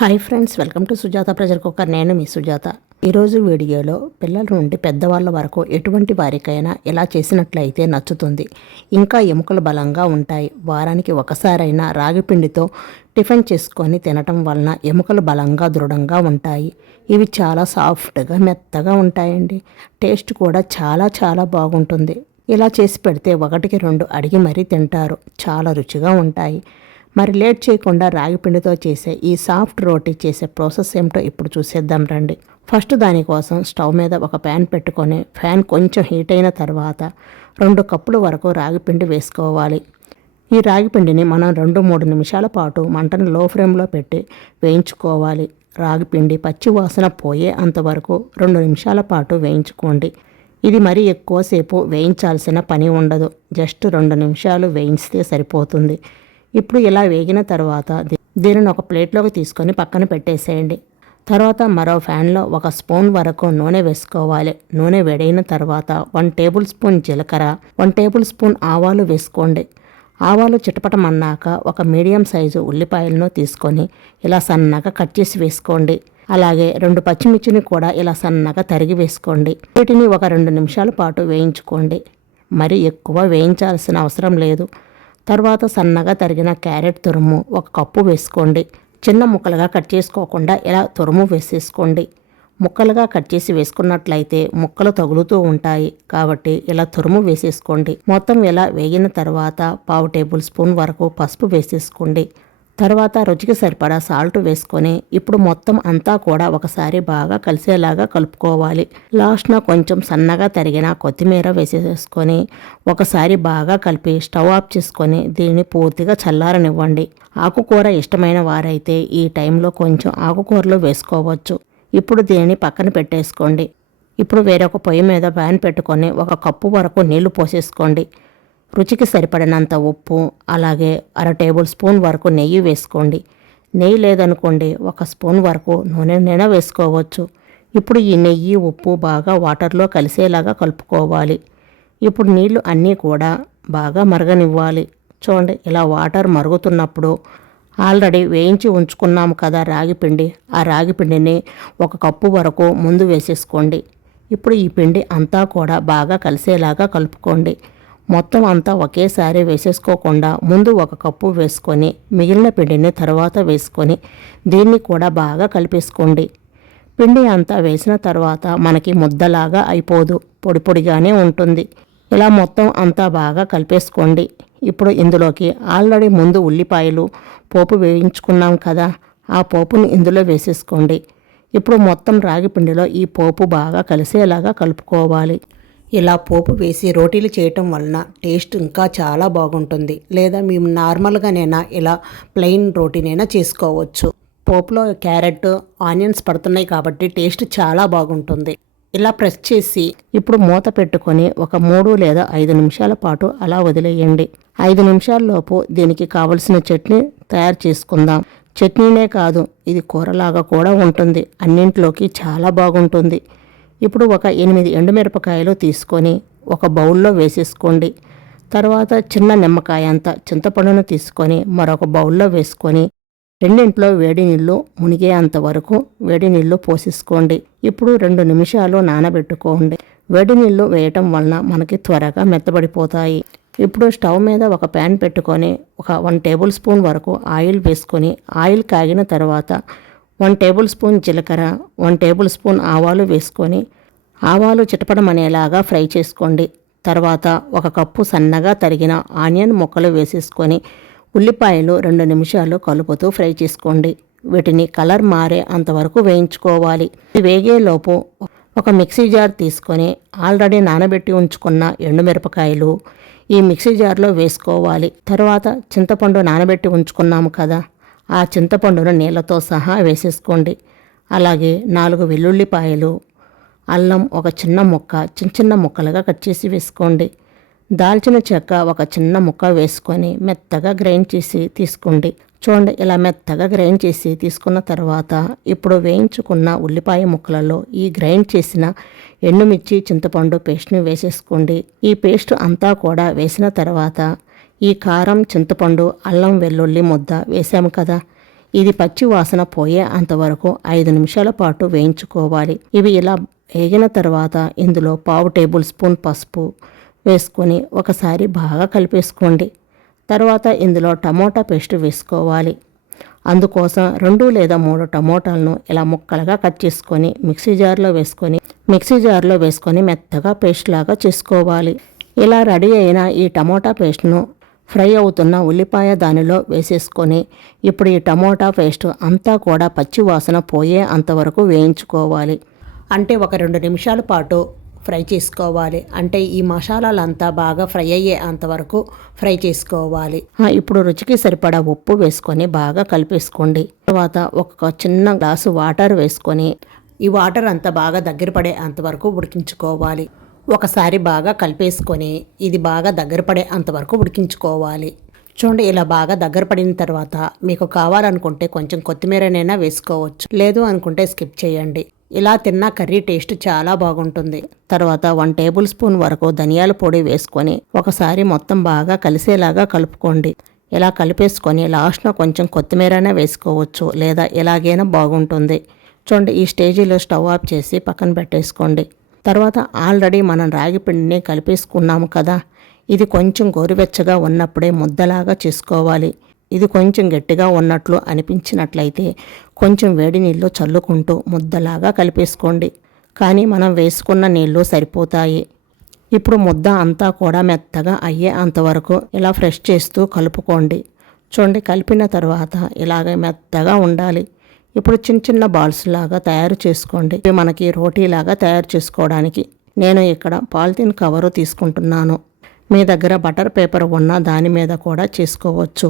Hi friends, welcome to Sujatha pressure cooker. నేను మీ సుజాత. ఈరోజు వీడియోలో పిల్లల నుండి పెద్దవాళ్ళ వరకు ఎటువంటి వారికైనా ఇలా చేసినట్లయితే నచ్చుతుంది. ఇంకా ఎముకలు బలంగా ఉంటాయి. వారానికి ఒకసారైనా రాగి పిండితో టిఫిన్ చేసుకొని తినటం వలన ఎముకలు బలంగా దృఢంగా ఉంటాయి. ఇవి చాలా సాఫ్ట్గా మెత్తగా ఉంటాయండి. టేస్ట్ కూడా చాలా చాలా బాగుంటుంది. ఇలా చేసి పెడితే ఒకటికి రెండు అడిగి మరీ తింటారు. చాలా రుచిగా ఉంటాయి. మరి లేట్ చేయకుండా రాగి పిండితో చేసే ఈ సాఫ్ట్ రోటీ చేసే ప్రాసెస్ ఏమిటో ఇప్పుడు చూసేద్దాం రండి. ఫస్ట్ దానికోసం స్టవ్ మీద ఒక ప్యాన్ పెట్టుకొని ఫ్యాన్ కొంచెం హీట్ అయిన తర్వాత 2 కప్పుల వరకు రాగి పిండి వేసుకోవాలి. ఈ రాగి పిండిని మనం 2-3 నిమిషాల పాటు మంటను లో ఫ్లేమ్లో పెట్టి వేయించుకోవాలి. రాగి పిండి పచ్చి వాసన పోయే అంతవరకు 2 నిమిషాల పాటు వేయించుకోండి. ఇది మరీ ఎక్కువసేపు వేయించాల్సిన పని ఉండదు. జస్ట్ 2 నిమిషాలు వేయిస్తే సరిపోతుంది. ఇప్పుడు ఇలా వేగిన తర్వాత దీనిని ఒక ప్లేట్లోకి తీసుకొని పక్కన పెట్టేసేయండి. తర్వాత మరో ఫ్యాన్లో 1 స్పూన్ వరకు నూనె వేసుకోవాలి. నూనె వేడైన తర్వాత 1 టేబుల్ స్పూన్ జీలకర్ర, 1 టేబుల్ స్పూన్ ఆవాలు వేసుకోండి. ఆవాలు చిటపటమన్నాక ఒక మీడియం సైజు ఉల్లిపాయలను తీసుకొని ఇలా సన్నగా కట్ చేసి వేసుకోండి. అలాగే 2 పచ్చిమిర్చిని కూడా ఇలా సన్నగా తరిగి వేసుకోండి. వీటిని ఒక 2 నిమిషాల పాటు వేయించుకోండి. మరి ఎక్కువ వేయించాల్సిన అవసరం లేదు. తర్వాత సన్నగా తరిగిన క్యారెట్ తురుము 1 కప్పు వేసుకోండి. చిన్న ముక్కలుగా కట్ చేసుకోకుండా ఇలా తురుము వేసేసుకోండి. ముక్కలుగా కట్ చేసి వేసుకున్నట్లయితే ముక్కలు తగులుతూ ఉంటాయి. కాబట్టి ఇలా తురుము వేసేసుకోండి. మొత్తం ఇలా వేగిన తర్వాత 1/2 టేబుల్ స్పూన్ వరకు పసుపు వేసేసుకోండి. తర్వాత రుచికి సరిపడా సాల్ట్ వేసుకొని ఇప్పుడు మొత్తం అంతా కూడా ఒకసారి బాగా కలిసేలాగా కలుపుకోవాలి. లాస్ట్న కొంచెం సన్నగా తరిగిన కొత్తిమీర వేసేసుకొని ఒకసారి బాగా కలిపి స్టవ్ ఆఫ్ చేసుకొని దీన్ని పూర్తిగా చల్లారనివ్వండి. ఆకుకూర ఇష్టమైన వారైతే ఈ టైంలో కొంచెం ఆకుకూరలు వేసుకోవచ్చు. ఇప్పుడు దీనిని పక్కన పెట్టేసుకోండి. ఇప్పుడు వేరొక పొయ్యి మీద ప్యాన్ పెట్టుకొని 1 కప్పు వరకు నీళ్లు పోసేసుకోండి. రుచికి సరిపడినంత ఉప్పు, అలాగే 1/2 టేబుల్ స్పూన్ వరకు నెయ్యి వేసుకోండి. నెయ్యి లేదనుకోండి 1 స్పూన్ వరకు నూనె వేసుకోవచ్చు. ఇప్పుడు ఈ నెయ్యి, ఉప్పు బాగా వాటర్లో కలిసేలాగా కలుపుకోవాలి. ఇప్పుడు నీళ్లు అన్నీ కూడా బాగా మరగనివ్వాలి. చూడండి, ఇలా వాటర్ మరుగుతున్నప్పుడు ఆల్రెడీ వేయించి ఉంచుకున్నాము కదా రాగి పిండి, ఆ రాగి పిండిని 1 కప్పు వరకు ముందు వేసేసుకోండి. ఇప్పుడు ఈ పిండి అంతా కూడా బాగా కలిసేలాగా కలుపుకోండి. మొత్తం అంతా ఒకేసారి వేసేసుకోకుండా ముందు 1 కప్పు వేసుకొని మిగిలిన పిండిని తర్వాత వేసుకొని దీన్ని కూడా బాగా కలిపేసుకోండి. పిండి అంతా వేసిన తర్వాత మనకి ముద్దలాగా అయిపోదు, పొడి పొడిగానే ఉంటుంది. ఇలా మొత్తం అంతా బాగా కలిపేసుకోండి. ఇప్పుడు ఇందులోకి ఆల్రెడీ ముందు ఉల్లిపాయలు పోపు వేయించుకున్నాం కదా, ఆ పోపుని ఇందులో వేసేసుకోండి. ఇప్పుడు మొత్తం రాగి పిండిలో ఈ పోపు బాగా కలిసేలాగా కలుపుకోవాలి. ఇలా పోపు వేసి రోటీలు చేయటం వలన టేస్ట్ ఇంకా చాలా బాగుంటుంది. లేదా మేము నార్మల్గానైనా ఇలా ప్లెయిన్ రోటీనైనా చేసుకోవచ్చు. పోపులో క్యారెట్, ఆనియన్స్ పడుతున్నాయి కాబట్టి టేస్ట్ చాలా బాగుంటుంది. ఇలా ప్రెస్ చేసి ఇప్పుడు మూత పెట్టుకొని ఒక 3 లేదా 5 నిమిషాల పాటు అలా వదిలేయండి. 5 నిమిషాల్లోపు దీనికి కావలసిన చట్నీ తయారు చేసుకుందాం. చట్నీనే కాదు, ఇది కూరలాగా కూడా ఉంటుంది. అన్నింట్లోకి చాలా బాగుంటుంది. ఇప్పుడు ఒక 8 ఎండుమిరపకాయలు తీసుకొని ఒక బౌల్లో వేసేసుకోండి. తర్వాత చిన్న నిమ్మకాయ అంత చింతపండును తీసుకొని మరొక బౌల్లో వేసుకొని రెండింట్లో వేడి నీళ్ళు మునిగే అంతవరకు వేడి నీళ్ళు పోసేసుకోండి. ఇప్పుడు 2 నిమిషాలు నానబెట్టుకోండి. వేడి నీళ్ళు వేయటం వలన మనకి త్వరగా మెత్తబడిపోతాయి. ఇప్పుడు స్టవ్ మీద ఒక ప్యాన్ పెట్టుకొని ఒక 1 టేబుల్ స్పూన్ వరకు ఆయిల్ వేసుకొని ఆయిల్ కాగిన తర్వాత 1 టేబుల్ స్పూన్ జీలకర్ర, 1 టేబుల్ స్పూన్ ఆవాలు వేసుకొని ఆవాలు చిటపడమనేలాగా ఫ్రై చేసుకోండి. తర్వాత 1 కప్పు సన్నగా తరిగిన ఆనియన్ ముక్కలు వేసేసుకొని ఉల్లిపాయలు 2 నిమిషాలు కలుపుతూ ఫ్రై చేసుకోండి. వీటిని కలర్ మారే అంతవరకు వేయించుకోవాలి. వేగేలోపు ఒక మిక్సీ జార్ తీసుకొని ఆల్రెడీ నానబెట్టి ఉంచుకున్న ఎండుమిరపకాయలు ఈ మిక్సీ జార్లో వేసుకోవాలి. తర్వాత చింతపండు నానబెట్టి ఉంచుకున్నాము కదా, ఆ చింతపండును నీళ్ళతో సహా వేసేసుకోండి. అలాగే 4 వెల్లుల్లిపాయలు, అల్లం ఒక చిన్న ముక్క చిన్న ముక్కలుగా కట్ చేసి వేసుకోండి. దాల్చిన చెక్క ఒక చిన్న ముక్క వేసుకొని మెత్తగా గ్రైండ్ చేసి తీసుకోండి. చూడండి, ఇలా మెత్తగా గ్రైండ్ చేసి తీసుకున్న తర్వాత ఇప్పుడు వేయించుకున్న ఉల్లిపాయ ముక్కలలో ఈ గ్రైండ్ చేసిన ఎండుమిర్చి, చింతపండు పేస్ట్ని వేసేసుకోండి. ఈ పేస్ట్ అంతా కూడా వేసిన తర్వాత ఈ కారం, చింతపండు, అల్లం వెల్లుల్లి ముద్ద వేసాము కదా, ఇది పచ్చి వాసన పోయే అంతవరకు 5 నిమిషాల పాటు వేయించుకోవాలి. ఇవి ఇలా వేగిన తర్వాత ఇందులో పావు టేబుల్ స్పూన్ పసుపు వేసుకొని ఒకసారి బాగా కలిపేసుకోండి. తర్వాత ఇందులో టమోటా పేస్ట్ వేసుకోవాలి. అందుకోసం 2 లేదా 3 టమోటాలను ఇలా ముక్కలుగా కట్ చేసుకొని మిక్సీ జార్లో వేసుకొని మెత్తగా పేస్ట్ లాగా చేసుకోవాలి. ఇలా రెడీ అయిన ఈ టమోటా పేస్ట్ను ఫ్రై అవుతున్న ఉల్లిపాయ దానిలో వేసేసుకొని ఇప్పుడు ఈ టమోటా పేస్ట్ అంతా కూడా పచ్చి వాసన పోయే అంతవరకు వేయించుకోవాలి. అంటే ఒక 2 నిమిషాల పాటు ఫ్రై చేసుకోవాలి. అంటే ఈ మసాలాలంతా బాగా ఫ్రై అయ్యే అంతవరకు ఫ్రై చేసుకోవాలి. ఇప్పుడు రుచికి సరిపడా ఉప్పు వేసుకొని బాగా కలిపేసుకోండి. తర్వాత ఒక చిన్న గ్లాసు వాటర్ వేసుకొని ఈ వాటర్ అంతా బాగా దగ్గర పడే అంతవరకు ఉడికించుకోవాలి. ఒకసారి బాగా కలిపేసుకొని ఇది బాగా దగ్గర పడే అంతవరకు ఉడికించుకోవాలి. చూడండి, ఇలా బాగా దగ్గర పడిన తర్వాత మీకు కావాలనుకుంటే కొంచెం కొత్తిమీరనైనా వేసుకోవచ్చు, లేదు అనుకుంటే స్కిప్ చేయండి. ఇలా తిన్న కర్రీ టేస్ట్ చాలా బాగుంటుంది. తర్వాత 1 టేబుల్ స్పూన్ వరకు ధనియాల పొడి వేసుకొని ఒకసారి మొత్తం బాగా కలిసేలాగా కలుపుకోండి. ఇలా కలిపేసుకొని లాస్ట్న కొంచెం కొత్తిమీరనే వేసుకోవచ్చు, లేదా ఎలాగైనా బాగుంటుంది. చూడండి, ఈ స్టేజీలో స్టవ్ ఆఫ్ చేసి పక్కన పెట్టేసుకోండి. తర్వాత ఆల్రెడీ మనం రాగి పిండిని కలిపేసుకున్నాము కదా, ఇది కొంచెం గోరువెచ్చగా ఉన్నప్పుడే ముద్దలాగా చేసుకోవాలి. ఇది కొంచెం గట్టిగా ఉన్నట్లు అనిపించినట్లయితే కొంచెం వేడి నీళ్ళు చల్లుకుంటూ ముద్దలాగా కలిపేసుకోండి. కానీ మనం వేసుకున్న నీళ్ళు సరిపోతాయి. ఇప్పుడు ముద్ద అంతా కూడా మెత్తగా అయ్యే అంతవరకు ఇలా ఫ్రెష్ చేస్తూ కలుపుకోండి. చూడండి, కలిపిన తర్వాత ఇలాగ మెత్తగా ఉండాలి. ఇప్పుడు చిన్న చిన్న బాల్స్ లాగా తయారు చేసుకోండి. ఇవి మనకి రోటీలాగా తయారు చేసుకోవడానికి నేను ఇక్కడ పాలిథిన్ కవరు తీసుకుంటున్నాను. మీ దగ్గర బటర్ పేపర్ ఉన్న దాని మీద కూడా చేసుకోవచ్చు.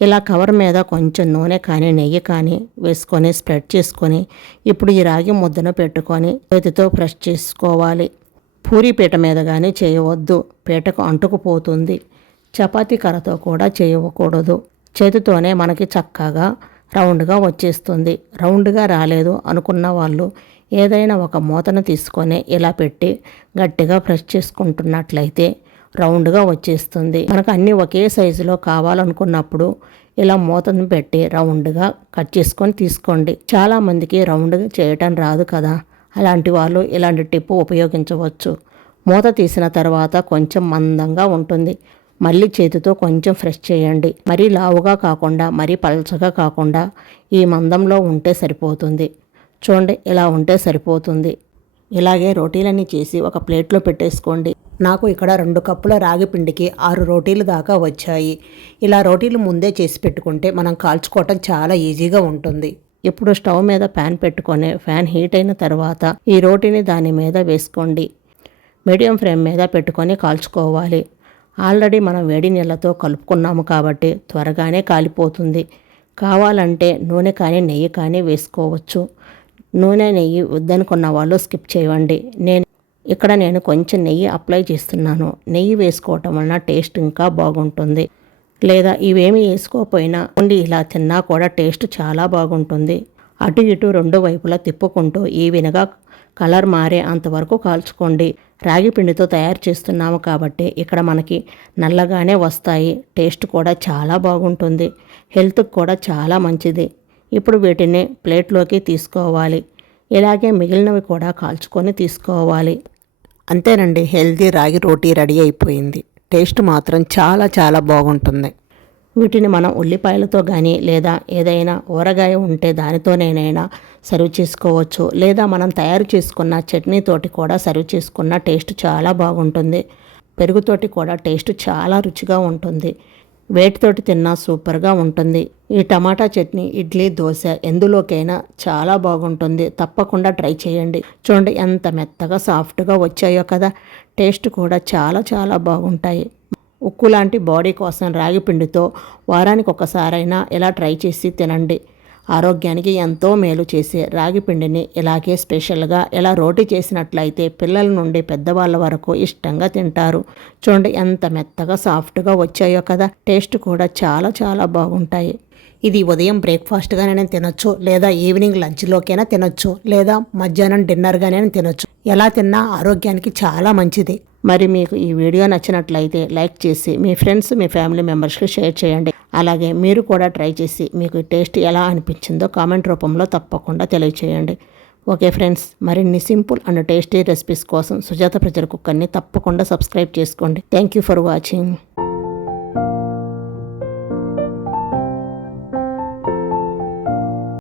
ఇలా కవర్ మీద కొంచెం నూనె కానీ నెయ్యి కానీ వేసుకొని స్ప్రెడ్ చేసుకొని ఇప్పుడు ఈ రాగి ముద్దను పెట్టుకొని చేతితో ప్రెస్ చేసుకోవాలి. పూరీ పీట మీద కానీ చేయవద్దు, పీటకు అంటుకుపోతుంది. చపాతీ కర్రతో కూడా చేయకూడదు. చేతితోనే మనకి చక్కగా రౌండ్గా వచ్చేస్తుంది. రౌండ్గా రాలేదు అనుకున్న వాళ్ళు ఏదైనా ఒక మూతను తీసుకొని ఇలా పెట్టి గట్టిగా ప్రెస్ చేసుకుంటున్నట్లయితే రౌండ్గా వచ్చేస్తుంది. మనకు అన్నీ ఒకే సైజులో కావాలనుకున్నప్పుడు ఇలా మూతను పెట్టి రౌండ్గా కట్ చేసుకొని తీసుకోండి. చాలామందికి రౌండ్గా చేయటం రాదు కదా, అలాంటి వాళ్ళు ఇలాంటి టిప్పు ఉపయోగించవచ్చు. మూత తీసిన తర్వాత కొంచెం మందంగా ఉంటుంది. మళ్ళీ చేతితో కొంచెం ఫ్రెష్ చేయండి. మరీ లావుగా కాకుండా మరీ పలచగా కాకుండా ఈ మందంలో ఉంటే సరిపోతుంది. చూడండి, ఇలా ఉంటే సరిపోతుంది. ఇలాగే రోటీలన్నీ చేసి ఒక ప్లేట్లో పెట్టేసుకోండి. నాకు ఇక్కడ 2 కప్పుల రాగి పిండికి 6 రోటీలు దాకా వచ్చాయి. ఇలా రోటీలు ముందే చేసి పెట్టుకుంటే మనం కాల్చుకోవటం చాలా ఈజీగా ఉంటుంది. ఇప్పుడు స్టవ్ మీద ప్యాన్ పెట్టుకొని ఫ్యాన్ హీట్ అయిన తర్వాత ఈ రోటీని దాని మీద వేసుకోండి. మీడియం ఫ్లేమ్ మీద పెట్టుకొని కాల్చుకోవాలి. ఆల్రెడీ మనం వేడి నీళ్ళతో కలుపుకున్నాము కాబట్టి త్వరగానే కాలిపోతుంది. కావాలంటే నూనె కానీ నెయ్యి కానీ వేసుకోవచ్చు. నూనె నెయ్యి వద్దనుకున్న వాళ్ళు స్కిప్ చేయండి. నేను కొంచెం నెయ్యి అప్లై చేస్తున్నాను. నెయ్యి వేసుకోవటం వలన టేస్ట్ ఇంకా బాగుంటుంది. లేదా ఇవేమీ వేసుకోకపోయినా ఉండి ఇలా తిన్నా కూడా టేస్ట్ చాలా బాగుంటుంది. అటు ఇటు 2 వైపులా తిప్పుకుంటూ ఈవెన్గా కలర్ మారే అంతవరకు కాల్చుకోండి. రాగి పిండితో తయారు చేస్తున్నాము కాబట్టి ఇక్కడ మనకి నల్లగానే వస్తాయి. టేస్ట్ కూడా చాలా బాగుంటుంది. హెల్త్కి కూడా చాలా మంచిది. ఇప్పుడు వీటిని ప్లేట్లోకి తీసుకోవాలి. ఇలాగే మిగిలినవి కూడా కాల్చుకొని తీసుకోవాలి. అంతేనండి, హెల్తీ రాగి రోటీ రెడీ అయిపోయింది. టేస్ట్ మాత్రం చాలా చాలా బాగుంటుంది. వీటిని మనం ఉల్లిపాయలతో కానీ లేదా ఏదైనా ఊరగాయ ఉంటే దానితోనేనైనా సర్వ్ చేసుకోవచ్చు. లేదా మనం తయారు చేసుకున్న చట్నీతోటి కూడా సర్వ్ చేసుకున్న టేస్ట్ చాలా బాగుంటుంది. పెరుగుతోటి కూడా టేస్ట్ చాలా రుచిగా ఉంటుంది. వేటితోటి తిన్నా సూపర్గా ఉంటుంది. ఈ టమాటా చట్నీ ఇడ్లీ, దోశ ఎందులోకైనా చాలా బాగుంటుంది. తప్పకుండా ట్రై చేయండి. చూడండి ఎంత మెత్తగా సాఫ్ట్గా వచ్చాయో కదా. టేస్ట్ కూడా చాలా చాలా బాగుంటాయి. ఉక్కు లాంటి బాడీ కోసం రాగి పిండితో వారానికి ఒకసారైనా ఇలా ట్రై చేసి తినండి. ఆరోగ్యానికి ఎంతో మేలు చేసే రాగి పిండిని ఇలాగే స్పెషల్గా ఇలా రోటీ చేసినట్లయితే పిల్లల నుండి పెద్దవాళ్ళ వరకు ఇష్టంగా తింటారు. చూడండి ఎంత మెత్తగా సాఫ్ట్గా వచ్చాయో కదా. టేస్ట్ కూడా చాలా చాలా బాగుంటాయి. ఇది ఉదయం బ్రేక్ఫాస్ట్గానైనా తినొచ్చు, లేదా ఈవినింగ్ లంచ్లోకైనా తినొచ్చు, లేదా మధ్యాహ్నం డిన్నర్గానైనా తినొచ్చు. ఎలా తిన్నా ఆరోగ్యానికి చాలా మంచిది. మరి మీకు ఈ వీడియో నచ్చినట్లయితే లైక్ చేసి మీ ఫ్రెండ్స్, మీ ఫ్యామిలీ మెంబర్స్కి షేర్ చేయండి. అలాగే మీరు కూడా ట్రై చేసి మీకు టేస్ట్ ఎలా అనిపించిందో కామెంట్ రూపంలో తప్పకుండా తెలియచేయండి. ఓకే ఫ్రెండ్స్, మరిన్ని సింపుల్ అండ్ టేస్టీ రెసిపీస్ కోసం సుజాత ప్రెషర్ కుక్కర్ని తప్పకుండా సబ్స్క్రైబ్ చేసుకోండి. Thank you for watching.